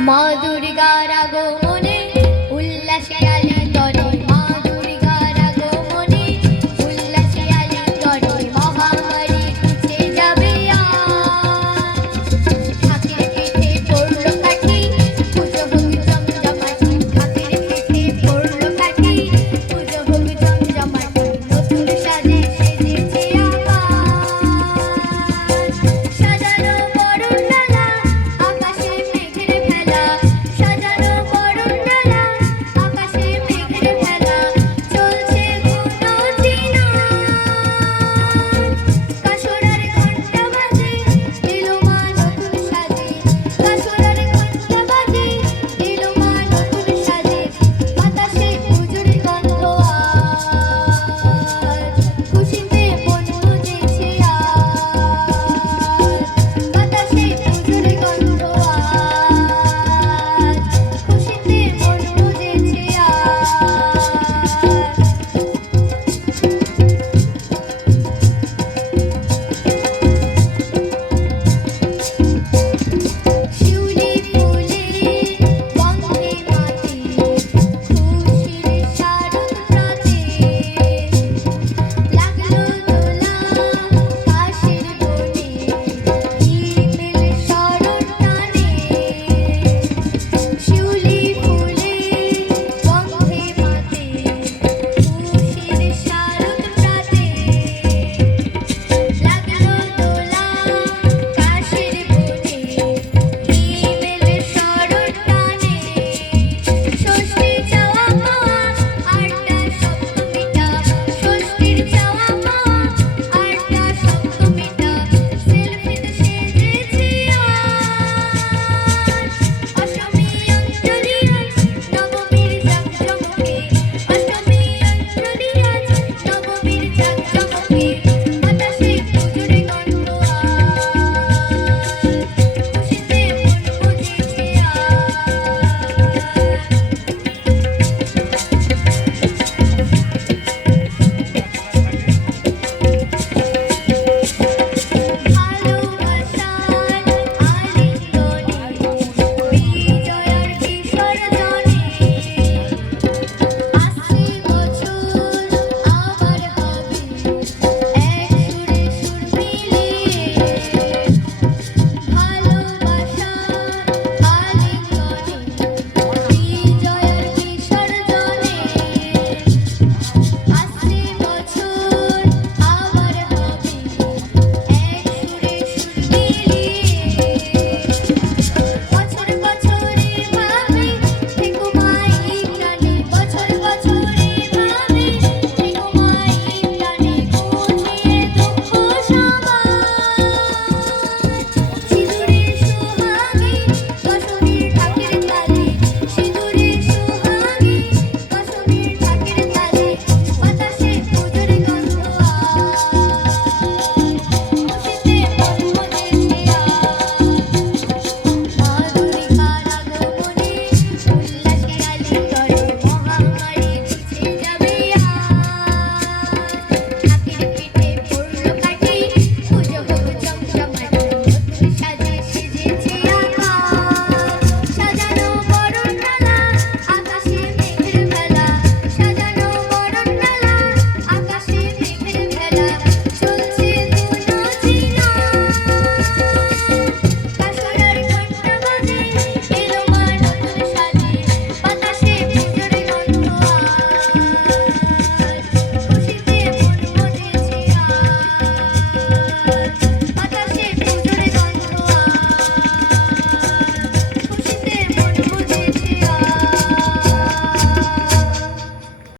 মা দুর্গার আগমন